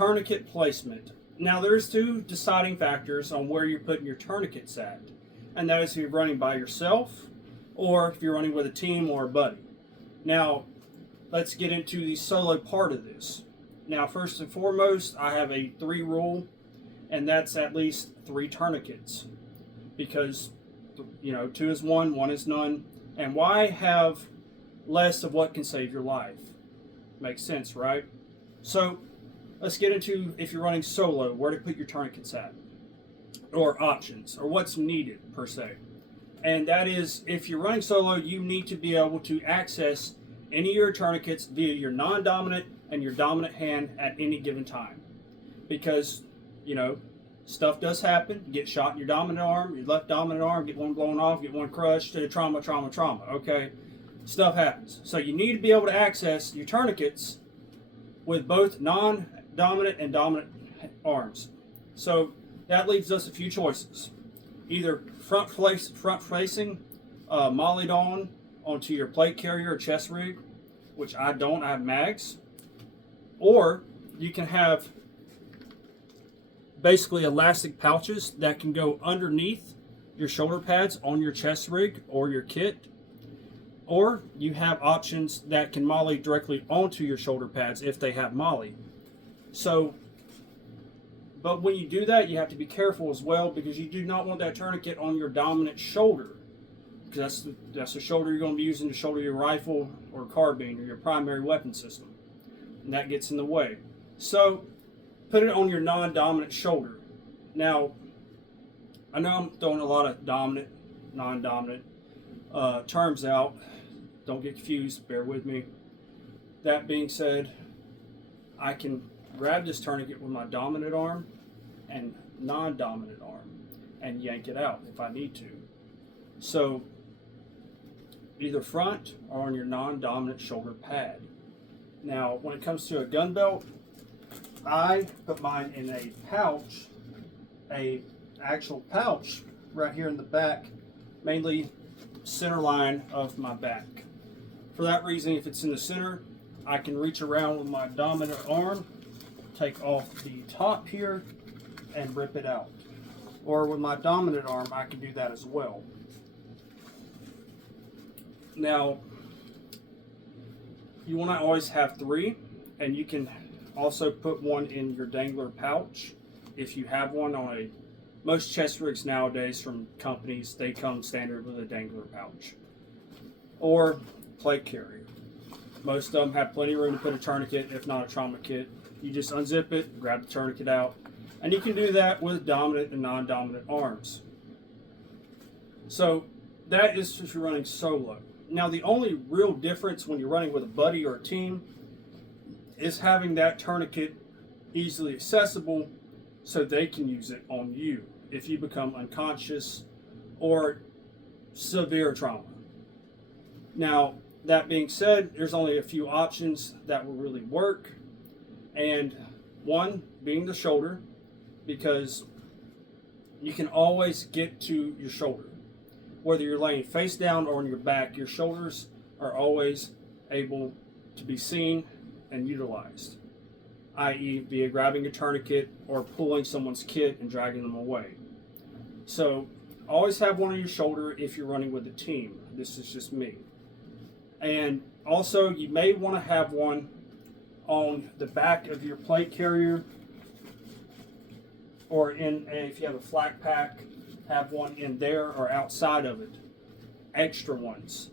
tourniquet placement. Now there's two deciding factors on where you're putting your tourniquets at, and that is if you're running by yourself or if you're running with a team or a buddy. Now let's get into the solo part of this. Now first and foremost, I have a 3 rule, and that's at least 3 tourniquets, because 2 is 1, 1 is none. And why have less of what can save your life? Makes sense, right? So let's get into, if you're running solo, where to put your tourniquets at, or options, or what's needed per se. And that is, if you're running solo, you need to be able to access any of your tourniquets via your non-dominant and your dominant hand at any given time. Because, stuff does happen. You get shot in your dominant arm, your left dominant arm, get one blown off, get one crushed, trauma, okay? Stuff happens. So you need to be able to access your tourniquets with both non-dominant and dominant arms. So that leaves us a few choices. Either front facing, mollied on onto your plate carrier or chest rig, which I don't, I have mags. Or you can have basically elastic pouches that can go underneath your shoulder pads on your chest rig or your kit. Or you have options that can molly directly onto your shoulder pads if they have molly. So, but when you do that, you have to be careful as well, because you do not want that tourniquet on your dominant shoulder, because that's the shoulder you're going to be using to shoulder your rifle or carbine or your primary weapon system, and that gets in the way. So put it on your non-dominant shoulder. Now, I know I'm throwing a lot of dominant, non-dominant terms out. Don't get confused, bear with me. That being said, I can grab this tourniquet with my dominant arm and non-dominant arm and yank it out if I need to. So either front or on your non-dominant shoulder pad. Now when it comes to a gun belt, I put mine in a pouch, a actual pouch right here in the back, mainly center line of my back. For that reason, if it's in the center, I can reach around with my dominant arm, take off the top here, and rip it out. Or with my dominant arm, I can do that as well. Now, you want to always have 3, and you can also put one in your dangler pouch if you have one on a. Most chest rigs nowadays from companies, they come standard with a dangler pouch. Or plate carrier. Most of them have plenty of room to put a tourniquet, if not a trauma kit. You just unzip it, grab the tourniquet out, and you can do that with dominant and non-dominant arms. So that is if you're running solo. Now the only real difference when you're running with a buddy or a team is having that tourniquet easily accessible so they can use it on you if you become unconscious or severe trauma. Now, that being said, there's only a few options that will really work, and one being the shoulder, because you can always get to your shoulder. Whether you're laying face down or on your back, your shoulders are always able to be seen and utilized, i.e. via grabbing a tourniquet or pulling someone's kit and dragging them away. So always have one on your shoulder if you're running with a team. This is just me. And also you may want to have one on the back of your plate carrier, or if you have a flak pack, have one in there or outside of it. Extra ones,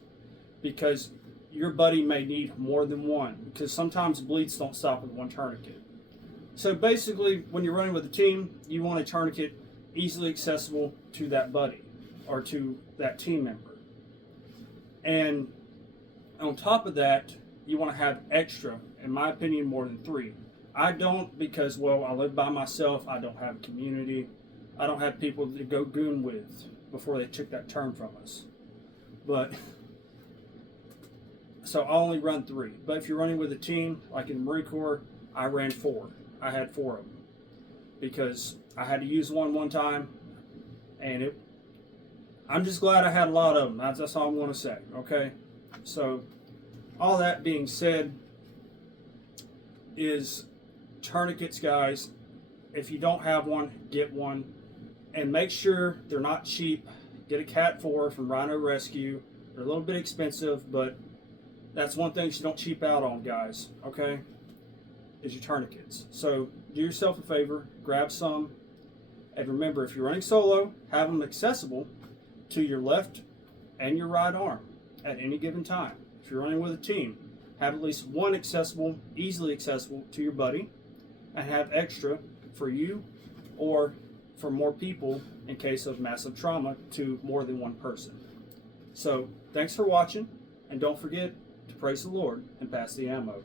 because your buddy may need more than one, because sometimes bleeds don't stop with one tourniquet. So basically, when you're running with a team, you want a tourniquet easily accessible to that buddy or to that team member. And on top of that, you want to have extra, in my opinion, more than 3. I don't, because, well, I live by myself. I don't have a community. I don't have people to go goon with, before they took that term from us. But so I'll only run 3. But if you're running with a team, like in the Marine Corps, I ran 4. I had 4 of them because I had to use one time, and I'm just glad I had a lot of them. That's all I'm going to say. Okay, so all that being said, is tourniquets, guys. If you don't have one, get one. And make sure they're not cheap. Get a Cat 4 from Rhino Rescue. They're a little bit expensive, but that's one thing you don't cheap out on, guys, okay? Is your tourniquets. So do yourself a favor, grab some. And remember, if you're running solo, have them accessible to your left and your right arm at any given time. If you're running with a team, have at least one accessible, easily accessible to your buddy, and have extra for you or for more people in case of massive trauma to more than one person. So thanks for watching, and don't forget to praise the Lord and pass the ammo.